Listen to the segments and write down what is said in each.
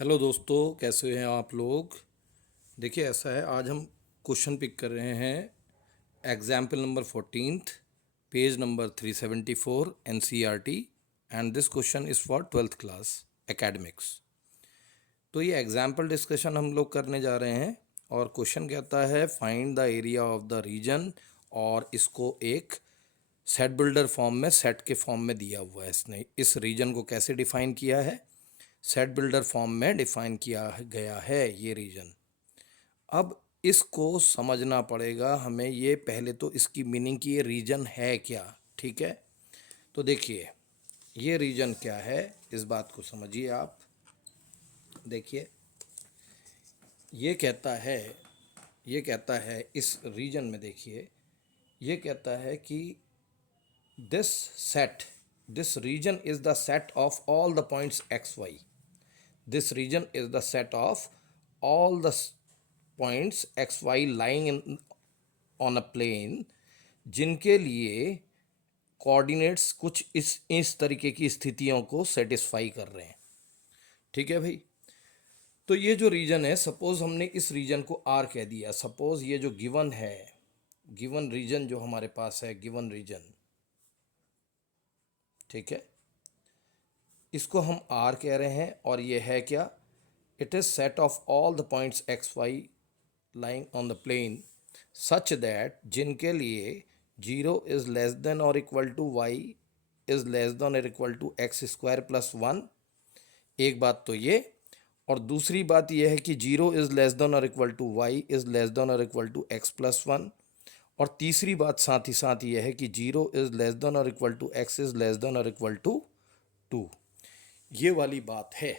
Hello दोस्तों, कैसे हैं आप लोग। देखिए, ऐसा है, आज हम क्वेश्चन पिक कर रहे हैं। Example number 14th, page number 374, NCERT. And this question is for 12th class academics. तो ये एग्जाम्पल डिस्कशन हम लोग करने जा रहे हैं। और क्वेश्चन कहता है find the area of the region. और इसको एक सेट बिल्डर फॉर्म में, सेट के फॉर्म में दिया हुआ है। इसने इस रीजन को कैसे डिफाइन किया है, सेट बिल्डर फॉर्म में डिफाइन किया गया है ये रीजन। अब इसको समझना पड़ेगा हमें। ये पहले तो इसकी मीनिंग की ये रीजन है क्या, ठीक है। तो देखिए, ये रीजन क्या है, इस बात को समझिए आप। देखिए, ये कहता है ये कहता है इस रीजन में, देखिए, ये कहता है कि this set this region is the set of all the points x y. This region is the set of all the points x y lying on a plane जिनके लिए कोऑर्डिनेट्स कुछ इस तरीके की स्थितियों को सेटिस्फाई कर रहे हैं। ठीक है भाई। तो ये जो रीजन है, सपोज हमने इस रीजन को आर कह दिया। सपोज ये जो गिवन है, गिवन रीजन जो हमारे पास है, गिवन रीजन, ठीक है, इसको हम आर कह रहे हैं। और ये है क्या, it is set of all the points x Y lying on the plane such that, जिनके लिए जीरो इज लेस देन और equal to Y is less than और equal to x square plus one. एक बात तो ये, और दूसरी बात यह है कि जीरो इज लेस देन और equal to Y is less than और equal to x plus one. और तीसरी बात साथ ही साथ यह है कि जीरो इज लेस देन और equal to x is less than और इक्वल टू टू। ये वाली बात है,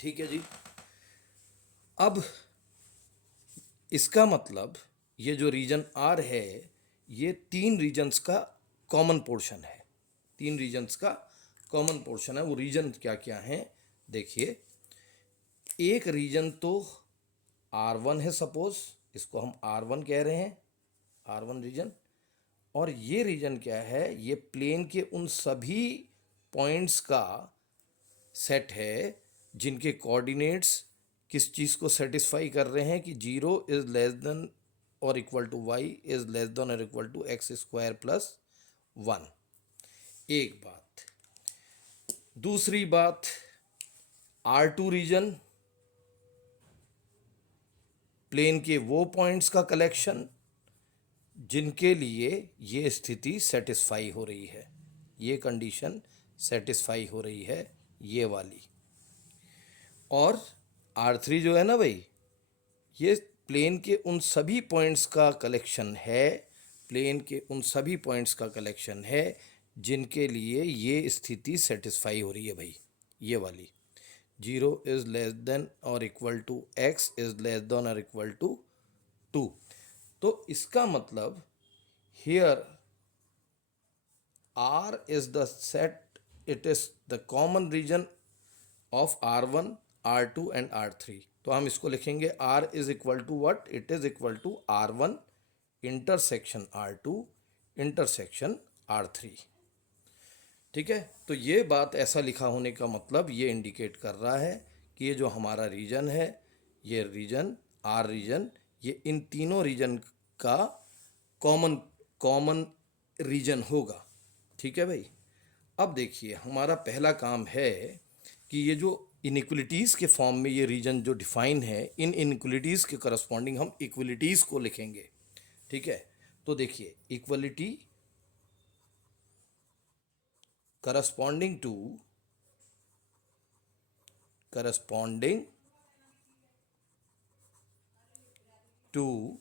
ठीक है जी। अब इसका मतलब ये जो रीजन आर है, ये तीन रीजन्स का कॉमन पोर्शन है। तीन रीजन्स का कॉमन पोर्शन है। वो रीजन क्या क्या हैं, देखिए। एक रीजन तो आर वन है, सपोज इसको हम आर वन कह रहे हैं, आर वन रीजन। और ये रीजन क्या है, ये प्लेन के उन सभी पॉइंट्स का सेट है जिनके कोऑर्डिनेट्स किस चीज़ को सेटिस्फाई कर रहे हैं कि जीरो इज लेस देन और equal to Y is less than और equal to x square plus one. एक बात। दूसरी बात, आर टू रीजन, प्लेन के वो पॉइंट्स का कलेक्शन जिनके लिए ये स्थिति सेटिस्फाई हो रही है, ये कंडीशन सेटिस्फाई हो रही है, ये वाली। और आर थ्री जो है ना भाई, ये प्लेन के उन सभी पॉइंट्स का कलेक्शन है, प्लेन के उन सभी पॉइंट्स का कलेक्शन है जिनके लिए ये स्थिति सेटिस्फाई हो रही है भाई, ये वाली। जीरो इज लेस देन और equal to x is less than और इक्वल टू टू। तो इसका मतलब here R is the set, it is the common region of R1, R2 and R3। तो हम इसको लिखेंगे R is equal to what? It is equal to R1 intersection R2 intersection R3। ठीक है। तो ये बात ऐसा लिखा होने का मतलब ये इंडिकेट कर रहा है कि ये जो हमारा रीजन है, ये रीजन आर रीजन, ये इन तीनों रीजन का कॉमन कॉमन रीजन होगा। ठीक है भाई। अब देखिए, हमारा पहला काम है कि ये जो इनइक्वलिटीज़ के फॉर्म में ये रीजन जो डिफाइन है, इन इनइक्वलिटीज़ के करस्पॉन्डिंग हम इक्वलिटीज़ को लिखेंगे। ठीक है। तो देखिए, equality corresponding to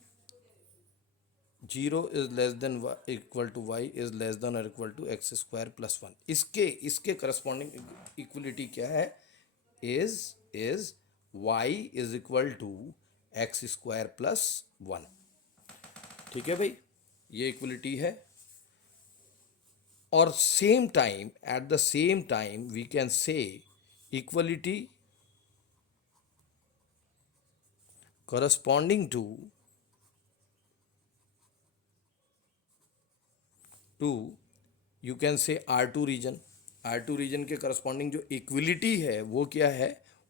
zero is less than equal to Y is less than और equal to x square plus one. इसके इसके करस्पॉन्डिंग इक्वलिटी क्या है, is y is equal to x square plus one. ठीक है भाई, ये इक्वलिटी है। और same time, at the same time we can say equality corresponding to you can say R two region. R two region के करस्पॉन्डिंग जो equality है वो क्या है,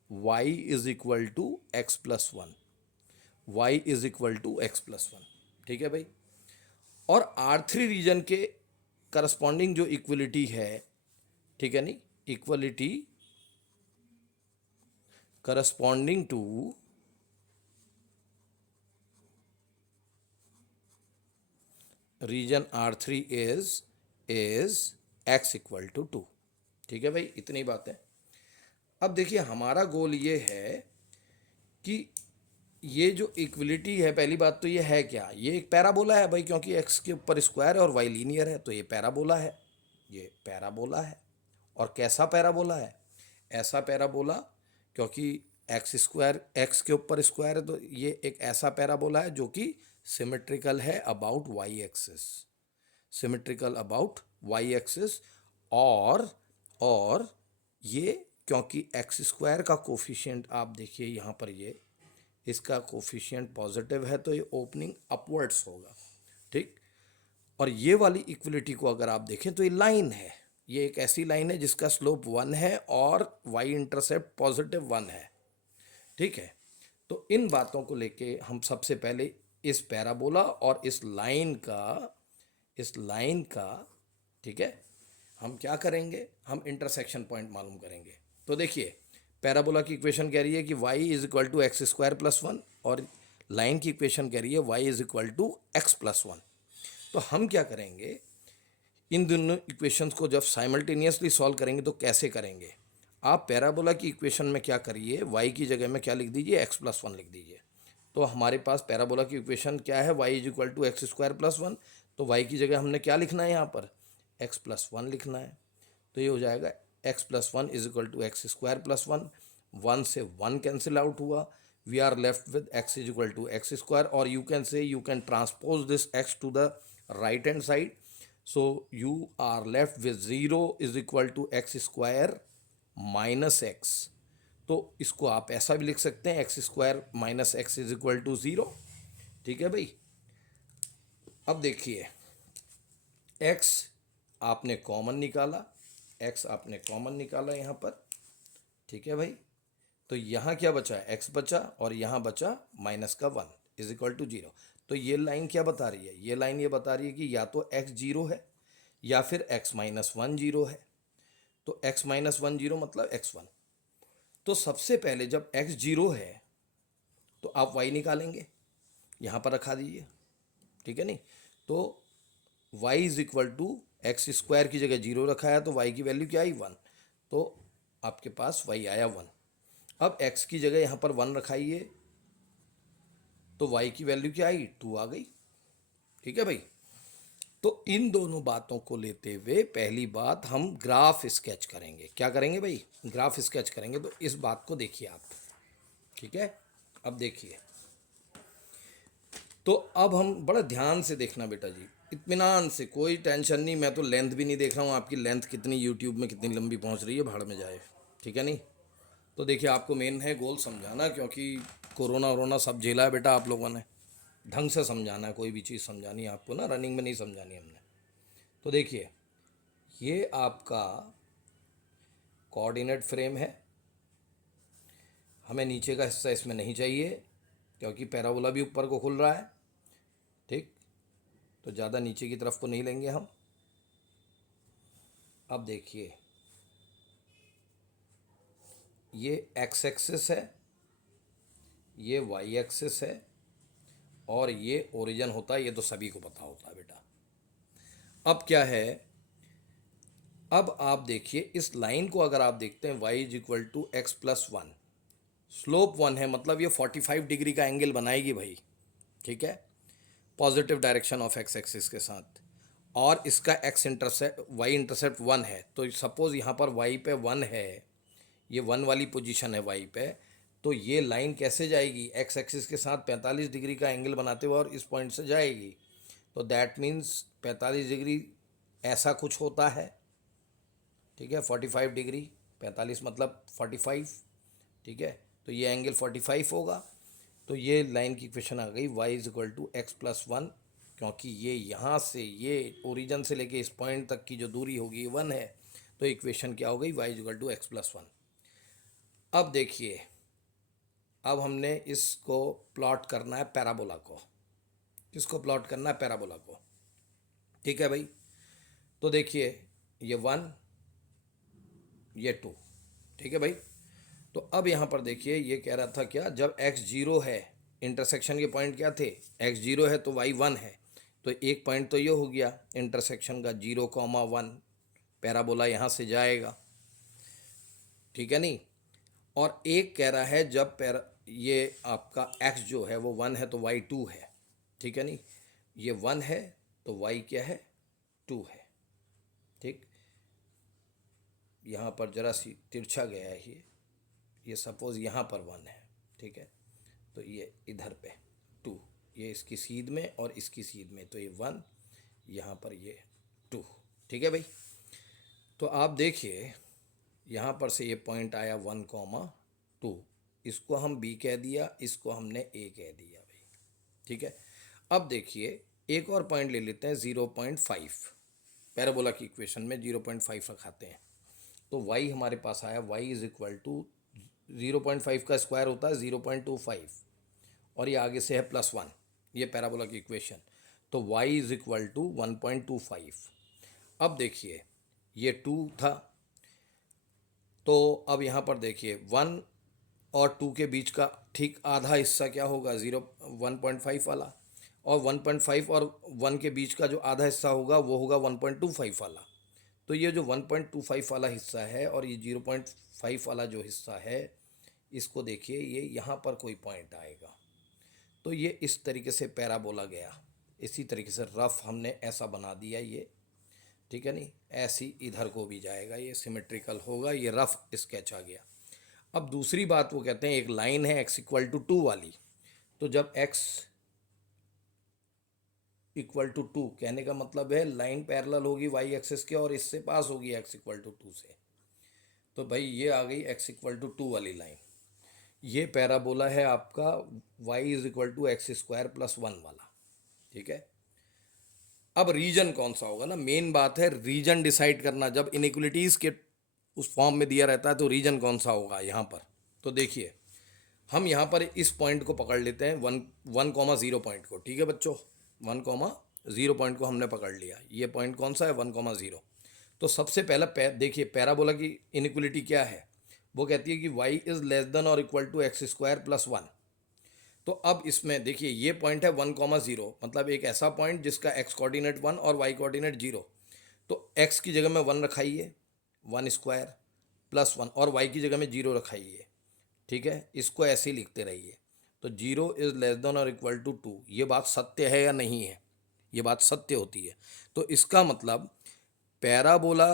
y is equal to x plus one, y is equal to x plus one. ठीक है भाई। और R3 रीजन के करस्पॉन्डिंग जो इक्वलिटी है, ठीक है नहीं, equality corresponding to region R3 is x equal to 2। ठीक है भाई, इतनी बात है। अब देखिए हमारा गोल ये है कि ये जो इक्वलिटी है, पहली बात तो ये है क्या, ये एक पैराबोला है भाई, क्योंकि x के ऊपर स्क्वायर है और y लीनियर है, तो ये पैराबोला है, ये पैराबोला है। और कैसा पैराबोला है? ऐसा पैराबोला, क्योंकि एक्स स्क्वायर एक्स के ऊपर स्क्वायर है, तो ये एक ऐसा पैराबोला है जो कि सिमेट्रिकल है about y axis, symmetrical about y axis. और ये क्योंकि एक्स स्क्वायर का कोफिशिएंट आप देखिए यहाँ पर, ये इसका कोफिशिएंट पॉजिटिव है, तो ये ओपनिंग अपवर्ड्स होगा। ठीक। और ये वाली इक्वलिटी को अगर आप देखें तो ये लाइन है, ये एक ऐसी लाइन है जिसका स्लोप 1 है और वाई इंटरसेप्ट पॉजिटिव 1 है। ठीक है। तो इन बातों को लेके हम सबसे पहले इस पैराबोला और इस लाइन का ठीक है, हम क्या करेंगे, हम इंटरसेक्शन पॉइंट मालूम करेंगे। तो देखिए पैराबोला की इक्वेशन कह रही है कि y is equal to x square plus one, और लाइन की इक्वेशन कह रही है y is equal to x plus one. तो हम क्या करेंगे, इन दोनों इक्वेशंस को जब साइमल्टेनियसली सॉल्व करेंगे तो कैसे करेंगे, आप पैराबोला की इक्वेशन में क्या करिए, y की जगह में क्या लिख दीजिए, एक्स प्लस वन लिख दीजिए। तो हमारे पास पैराबोला की इक्वेशन क्या है, y is equal to x square plus one. तो y की जगह हमने क्या लिखना है, यहाँ पर एक्स प्लस वन लिखना है। तो ये हो जाएगा x plus one is equal to x square plus one, one से वन कैंसिल आउट हुआ, we are left with x is equal to x square. और you can say you can transpose this x to the right hand side, so you are left with zero is equal to x square minus x. तो इसको आप ऐसा भी लिख सकते हैं, x square minus x is equal to zero. ठीक है भाई। अब देखिए x आपने कॉमन निकाला, x आपने कॉमन निकाला यहाँ पर। ठीक है भाई। तो यहाँ क्या बचा, x बचा, और यहाँ बचा माइनस का one is equal to zero. तो ये लाइन क्या बता रही है, ये लाइन ये बता रही है कि या तो x जीरो है या फिर x माइनस वन जीरो है। तो x माइनस वन जीरो मतलब x वन। तो सबसे पहले जब x जीरो है तो आप y निकालेंगे, यहाँ पर रखा दीजिए। ठीक है नहीं, तो y is equal to x square की जगह जीरो रखा है, तो y की वैल्यू क्या आई, वन। तो आपके पास y आया वन। अब x की जगह यहाँ पर वन रखाइए, तो y की वैल्यू क्या आई, टू आ गई। ठीक है भाई। तो इन दोनों बातों को लेते हुए पहली बात हम ग्राफ स्केच करेंगे। क्या करेंगे भाई, ग्राफ स्केच करेंगे। तो इस बात को देखिए आप। ठीक है। अब देखिए, तो अब हम बड़ा ध्यान से देखना बेटा जी, इत्मीनान से, कोई टेंशन नहीं। मैं तो लेंथ भी नहीं देख रहा हूँ आपकी, लेंथ कितनी यूट्यूब में कितनी लंबी पहुँच रही है, भाड़ में जाए। ठीक है नहीं। तो देखिए आपको मेन है गोल समझाना, क्योंकि कोरोना वरोना सब झेला है बेटा आप लोगों ने। ढंग से समझाना है, कोई भी चीज़ समझानी है आपको ना, रनिंग में नहीं समझानी हमने। तो देखिए ये आपका कोऑर्डिनेट फ्रेम है, हमें नीचे का हिस्सा इसमें नहीं चाहिए क्योंकि पैराबोला भी ऊपर को खुल रहा है। ठीक। तो ज़्यादा नीचे की तरफ को नहीं लेंगे हम। अब देखिए ये एक्स एक्सिस है, ये वाई एक्सिस है, और ये ओरिजिन होता है, ये तो सभी को पता होता है बेटा। अब क्या है, अब आप देखिए इस लाइन को अगर आप देखते हैं, y is equal to x plus one, slope one है, मतलब ये 45 डिग्री का एंगल बनाएगी भाई। ठीक है, positive direction of x axis के साथ। और इसका x intercept y intercept one है, तो सपोज यहाँ पर वाई पे वन है, ये वन वाली पोजीशन है वाई पे। तो ये लाइन कैसे जाएगी, एक्स एक्सिस के साथ 45 डिग्री का एंगल बनाते हुए और इस पॉइंट से जाएगी। तो दैट मीन्स 45 डिग्री ऐसा कुछ होता है। ठीक है, 45 डिग्री, 45 मतलब 45। ठीक है, तो ये एंगल 45 होगा। तो ये लाइन की इक्वेशन आ गई, y is equal to x plus one, क्योंकि ये यहाँ से ये ओरिजिन से लेके इस पॉइंट तक की जो दूरी होगी वन है। तो इक्वेशन क्या हो गई, y is equal to x plus one. अब देखिए, अब हमने इसको प्लॉट करना है पैराबोला को। किसको प्लॉट करना है? पैराबोला को। ठीक है भाई। तो देखिए, ये 1, ये 2। ठीक है भाई। तो अब यहाँ पर देखिए, ये कह रहा था क्या, जब x 0 है, इंटरसेक्शन के पॉइंट क्या थे, x 0 है तो y 1 है, तो एक पॉइंट तो ये हो गया इंटरसेक्शन का 0,1, पैराबोला यहाँ से जाएगा। ठीक है नहीं। और एक कह रहा है जब ये आपका x जो है वो 1 है तो y 2 है। ठीक है नहीं। ये 1 है तो y क्या है? 2 है। ठीक। यहाँ पर जरा सी तिरछा गया है ये सपोज़ यहाँ पर 1 है। ठीक है। तो ये इधर पे 2, ये इसकी सीध में और इसकी सीध में, तो ये 1, यहाँ पर ये 2। ठीक है भाई। तो आप देखिए, यहाँ पर से ये पॉइंट आया 1,2, इसको हम b कह दिया, इसको हमने a कह दिया भाई। ठीक है। अब देखिए, एक और पॉइंट ले लेते हैं 0.5। पैराबोला की इक्वेशन में 0.5 रखाते हैं, तो y हमारे पास आया, y इज इक्वल टू 0.5 का स्क्वायर होता है 0.25, और ये आगे से है +1, ये पैराबोला की इक्वेशन। तो y इज इक्वल टू 1.25। अब देखिए, ये 2 था, तो अब यहाँ पर देखिए 1 और 2 के बीच का ठीक आधा हिस्सा क्या होगा? 1.5 वाला, और 1.5 और 1 के बीच का जो आधा हिस्सा होगा वो होगा 1.25 वाला। तो ये जो 1.25 वाला हिस्सा है और ये 0.5 वाला जो हिस्सा है, इसको देखिए, ये यहाँ पर कोई पॉइंट आएगा, तो ये इस तरीके से पैराबोला गया। इसी तरीके से रफ हमने ऐसा बना दिया ये। ठीक है नहीं। ऐसी इधर को भी जाएगा, ये सिमेट्रिकल होगा, ये रफ स्केच आ गया। अब दूसरी बात वो कहते हैं, एक लाइन है x इक्वल टू 2 वाली, तो जब x इक्वल टू 2 कहने का मतलब है लाइन पैरेलल होगी y एक्सिस के और इससे पास होगी x इक्वल टू 2 से। तो भाई ये आ गई x इक्वल टू 2 वाली लाइन। ये पैराबोला है आपका y is equal to x² + 1 वाला। ठीक है। अब रीजन कौन सा होगा ना, मेन बात है रीजन डिसाइड करना। जब इनइक्वलिटीज़ के उस फॉर्म में दिया रहता है तो रीजन कौन सा होगा यहाँ पर। तो देखिए, हम यहाँ पर इस पॉइंट को पकड़ लेते हैं, 1,0 पॉइंट को। ठीक है बच्चों, 1,0 पॉइंट को हमने पकड़ लिया। ये पॉइंट कौन सा है? 1,0। तो सबसे पहला देखिए, पैराबोला की इनइक्वलिटी क्या है, वो कहती है कि y इज़ लेस देन और इक्वल टू x² + 1। तो अब इसमें देखिए, ये पॉइंट है 1,0, मतलब एक ऐसा पॉइंट जिसका x कोऑर्डिनेट 1 और y कोऑर्डिनेट 0। तो x की जगह में 1 रखाइए, 1² + 1, और y की जगह में 0 रखाइए। ठीक है। इसको ऐसे ही लिखते रहिए। तो 0 इज़ लेस देन और इक्वल टू 2, ये बात सत्य है या नहीं है? ये बात सत्य होती है। तो इसका मतलब पैराबोला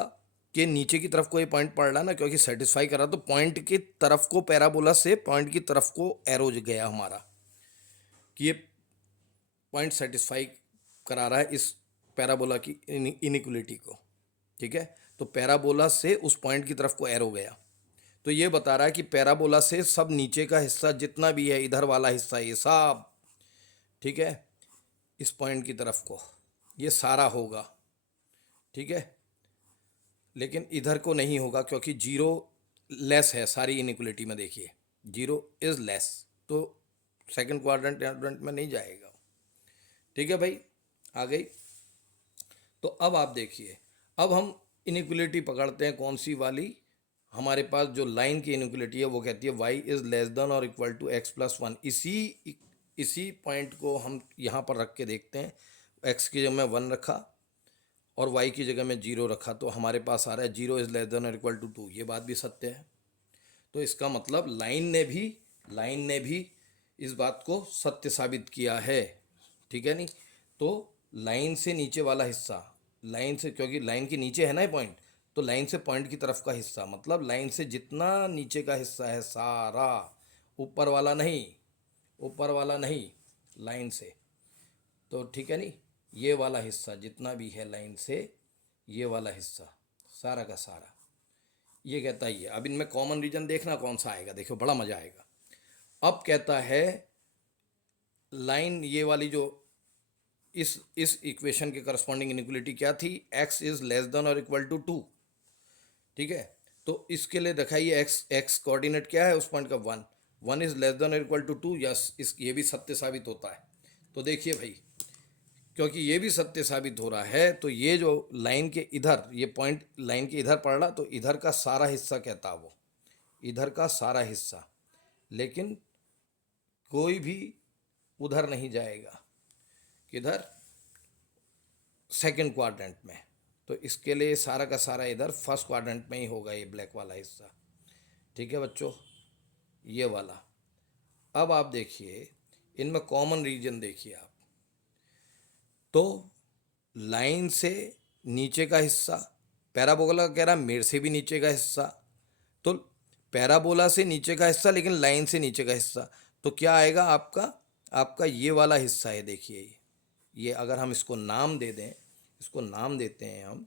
के नीचे की तरफ को ये पॉइंट पड़ रहा ना, क्योंकि सेटिस्फाई कर रहा, तो पॉइंट की तरफ को, पैराबोला से पॉइंट की तरफ को एरो गया हमारा, कि ये पॉइंट सेटिस्फाई करा रहा है इस पैराबोला की इनिक्वलिटी को। ठीक है। तो पैराबोला से उस पॉइंट की तरफ को एरो गया, तो ये बता रहा है कि पैराबोला से सब नीचे का हिस्सा जितना भी है, इधर वाला हिस्सा, ये सब, ठीक है, इस पॉइंट की तरफ को ये सारा होगा। ठीक है। लेकिन इधर को नहीं होगा, क्योंकि 0 लेस है सारी इनिक्वलिटी में। देखिए 0 इज़ लेस, तो सेकंड क्वाड्रेंट में नहीं जाएगा। ठीक है भाई, आ गई। तो अब आप देखिए, अब हम इनिक्वलिटी पकड़ते हैं कौन सी वाली, हमारे पास जो लाइन की इनिक्वलिटी है वो कहती है y इज़ लेस देन और इक्वल टू x + 1। इसी पॉइंट को हम यहाँ पर रख के देखते हैं। x की जगह में 1 रखा और y की जगह में 0 रखा, तो हमारे पास आ रहा है 0 इज़ लेस देन और इक्वल टू 2। ये बात भी सत्य है। तो इसका मतलब लाइन ने भी इस बात को सत्य साबित किया है। ठीक है नहीं। तो लाइन से नीचे वाला हिस्सा, लाइन से, क्योंकि लाइन के नीचे है ना ये पॉइंट, तो लाइन से पॉइंट की तरफ का हिस्सा, मतलब लाइन से जितना नीचे का हिस्सा है सारा, ऊपर वाला नहीं, ऊपर वाला नहीं, लाइन से। तो ठीक है नहीं, ये वाला हिस्सा जितना भी है लाइन से, ये वाला हिस्सा सारा का सारा, ये कहता ही है। अब इनमें कॉमन रीजन देखना कौन सा आएगा, देखो बड़ा मजा आएगा। अब कहता है लाइन ये वाली जो इस इक्वेशन के करस्पॉन्डिंग इनिक्वलिटी क्या थी, x इज़ लेस देन और इक्वल टू 2। ठीक है। तो इसके लिए दिखाइए एक्स कोऑर्डिनेट क्या है उस पॉइंट का 1, 1 is less than equal to 2, yes इस ये भी सत्य साबित होता है। तो देखिए भाई, क्योंकि ये भी सत्य साबित हो रहा है तो ये जो लाइन के इधर, ये पॉइंट लाइन के इधर पड़ रहा, तो इधर का सारा हिस्सा कहता है वो, इधर का सारा हिस्सा, लेकिन कोई भी उधर नहीं जाएगा, किधर, सेकंड क्वाड्रेंट में। तो इसके लिए सारा का सारा इधर फर्स्ट क्वाड्रेंट में ही होगा ये ब्लैक वाला हिस्सा। ठीक है बच्चों, ये वाला। अब आप देखिए इनमें कॉमन रीजन देखिए आप, तो लाइन से नीचे का हिस्सा, पैराबोला कह रहा मेरे से भी नीचे का हिस्सा, तो पैराबोला से नीचे का हिस्सा लेकिन लाइन से नीचे का हिस्सा, तो क्या आएगा आपका, आपका ये वाला हिस्सा है। देखिए ये अगर हम इसको नाम दे दें, इसको नाम देते हैं हम,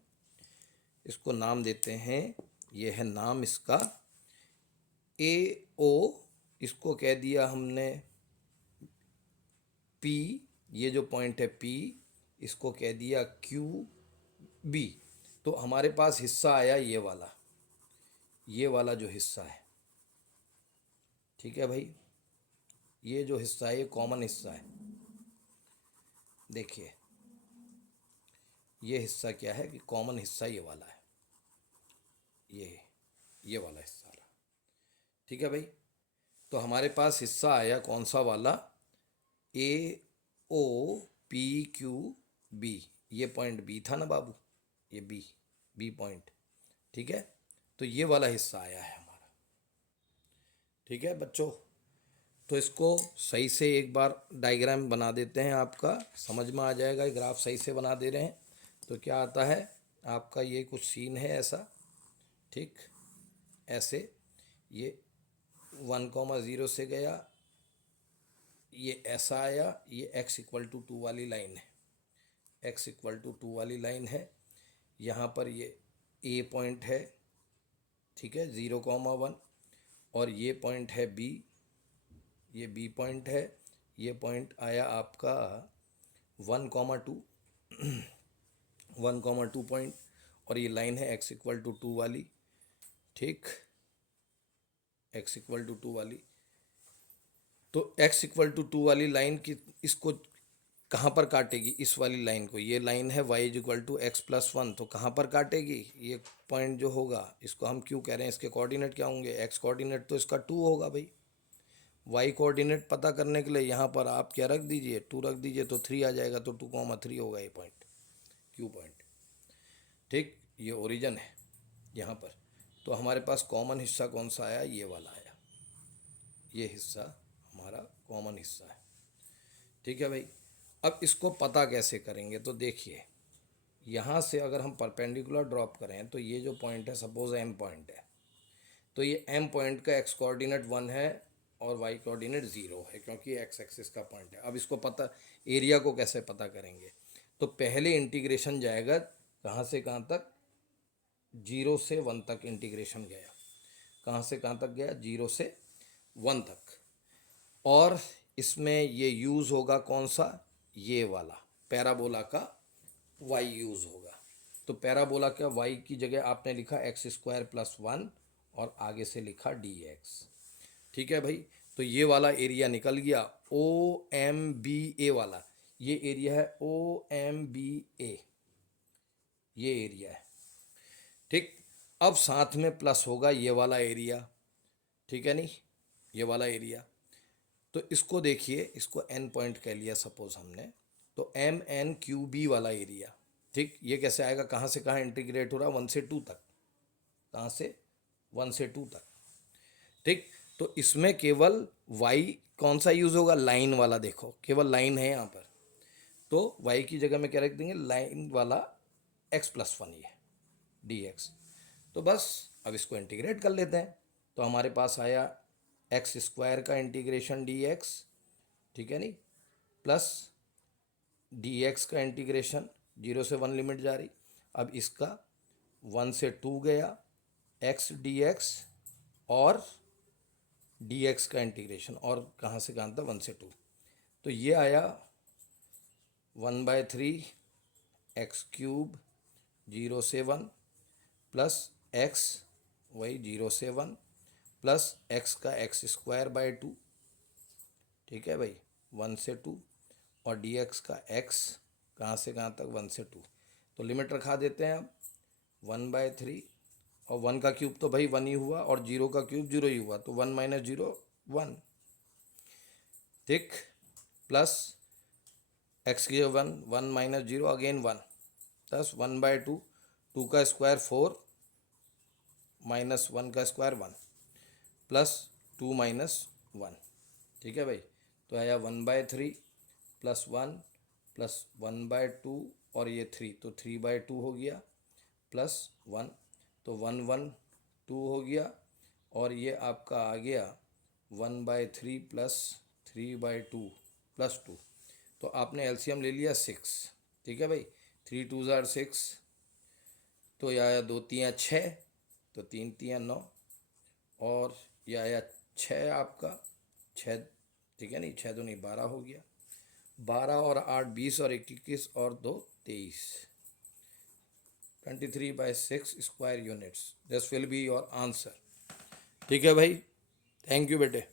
इसको नाम देते हैं, ये है नाम इसका ए ओ, इसको कह दिया हमने पी, ये जो पॉइंट है पी, इसको कह दिया क्यू बी। तो हमारे पास हिस्सा आया ये वाला जो हिस्सा है। ठीक है भाई, ये जो हिस्सा है ये कॉमन हिस्सा है। देखिए ये हिस्सा क्या है कि कॉमन हिस्सा ये वाला है, ये वाला हिस्सा रहा। ठीक है भाई, तो हमारे पास हिस्सा आया कौन सा वाला, ए ओ पी क्यू बी, ये पॉइंट बी था ना बाबू, ये बी पॉइंट। ठीक है, तो ये वाला हिस्सा आया है हमारा। ठीक है बच्चों, तो इसको सही से एक बार डायग्राम बना देते हैं, आपका समझ में आ जाएगा। ग्राफ सही से बना दे रहे हैं तो क्या आता है आपका, ये कुछ सीन है ऐसा। ठीक, ऐसे ये 1,0 से गया, ये ऐसा आया, ये x=2 वाली लाइन है, x=2 वाली लाइन है। यहाँ पर ये ए पॉइंट है, ठीक है, 0,1, और ये पॉइंट है बी, ये बी पॉइंट है। ये पॉइंट आया आपका 1,2 1,2 पॉइंट, और ये लाइन है x=2 वाली। ठीक, x=2 वाली, तो x=2 वाली लाइन की इसको कहाँ पर काटेगी, इस वाली लाइन को, ये लाइन है y=x+1, तो कहाँ पर काटेगी, ये पॉइंट जो होगा इसको हम क्यों कह रहे हैं, इसके कोऑर्डिनेट क्या होंगे, x कोऑर्डिनेट तो इसका 2 होगा भाई। y कोऑर्डिनेट पता करने के लिए यहाँ पर आप क्या रख दीजिए, 2 रख दीजिए, तो 3 आ जाएगा, तो 2,3 होगा ये पॉइंट, क्यू पॉइंट। ठीक, ये ओरिजिन है यहाँ पर। तो हमारे पास कॉमन हिस्सा कौन सा आया, ये वाला आया, ये हिस्सा हमारा कॉमन हिस्सा है। ठीक है भाई, अब इसको पता कैसे करेंगे, तो देखिए यहाँ से अगर हम परपेंडिकुलर ड्रॉप करें तो ये जो पॉइंट है, सपोज एम पॉइंट है, तो ये एम पॉइंट का एक्स कोऑर्डिनेट 1 है और वाई कोऑर्डिनेट 0 है, क्योंकि एक्स एक्सिस का पॉइंट है। अब इसको पता, एरिया को कैसे पता करेंगे, तो पहले इंटीग्रेशन जाएगा कहाँ से कहाँ तक, 0 से 1 तक इंटीग्रेशन गया। कहाँ से कहाँ तक गया, 0 से 1 तक। और इसमें ये यूज़ होगा कौन सा, ये वाला पैराबोला का y यूज़ होगा। तो पैराबोला का y की जगह आपने लिखा x² + 1 और आगे से लिखा dx। ठीक है भाई, तो ये वाला एरिया निकल गया, OMBA वाला, ये एरिया है OMBA, ये एरिया है। ठीक, अब साथ में प्लस होगा ये वाला एरिया, ठीक है नहीं, ये वाला एरिया। तो इसको देखिए, इसको n पॉइंट कह लिया सपोज हमने, तो MNQB वाला एरिया। ठीक, ये कैसे आएगा, कहाँ से कहाँ इंटीग्रेट हो रहा, 1 से 2 तक, कहाँ से 1 से 2 तक। ठीक, तो इसमें केवल y कौन सा यूज़ होगा, लाइन वाला, देखो केवल लाइन है यहाँ पर, तो y की जगह में क्या रख देंगे, लाइन वाला x+1 ये dx। तो बस अब इसको इंटीग्रेट कर लेते हैं, तो हमारे पास आया x² का इंटीग्रेशन dx, ठीक है नहीं, प्लस dx का इंटीग्रेशन, 0 से 1 लिमिट जा रही। अब इसका 1 से 2 गया x dx, और dx का इंटीग्रेशन, और कहाँ से कहाँ था, 1 से 2, तो ये आया 1/3 x³ 0 से 1 प्लस x वही 0 से 1 प्लस एक्स का एक्स स्क्वायर बाय 2, ठीक है भाई, 1 से 2, और डी एक्स का एक्स कहाँ से कहाँ तक, 1 से 2। तो लिमिट रखा देते हैं अब 1/3, और 1 का क्यूब तो भाई 1 ही हुआ, और 0 का क्यूब 0 ही हुआ, तो 1 - 0 1, ठीक, प्लस एक्स की 1, 1 - 0 अगेन 1, प्लस 1/2, 2 का स्क्वायर 4 माइनस 1 का स्क्वायर 1, प्लस 2 - 1, ठीक है भाई। तो आया 1/3 प्लस 1 प्लस 1/2 और ये 3, तो 3/2 हो गया प्लस 1, तो 1/2 हो गया, और ये आपका आ गया 1/3 प्लस 3/2 प्लस 2। तो आपने एलसीएम ले लिया 6, ठीक है भाई, 3 2 ज़ार 6, तो यह आया 2 3 6, तो 3 3 9, और यह आया 6 आपका 6, ठीक है, नहीं 6 तो नहीं 12 हो गया, 12 और 8 20 और 21 और 2 23, 23/6 square units, this will be your answer. ठीक है भाई, थैंक यू बेटे।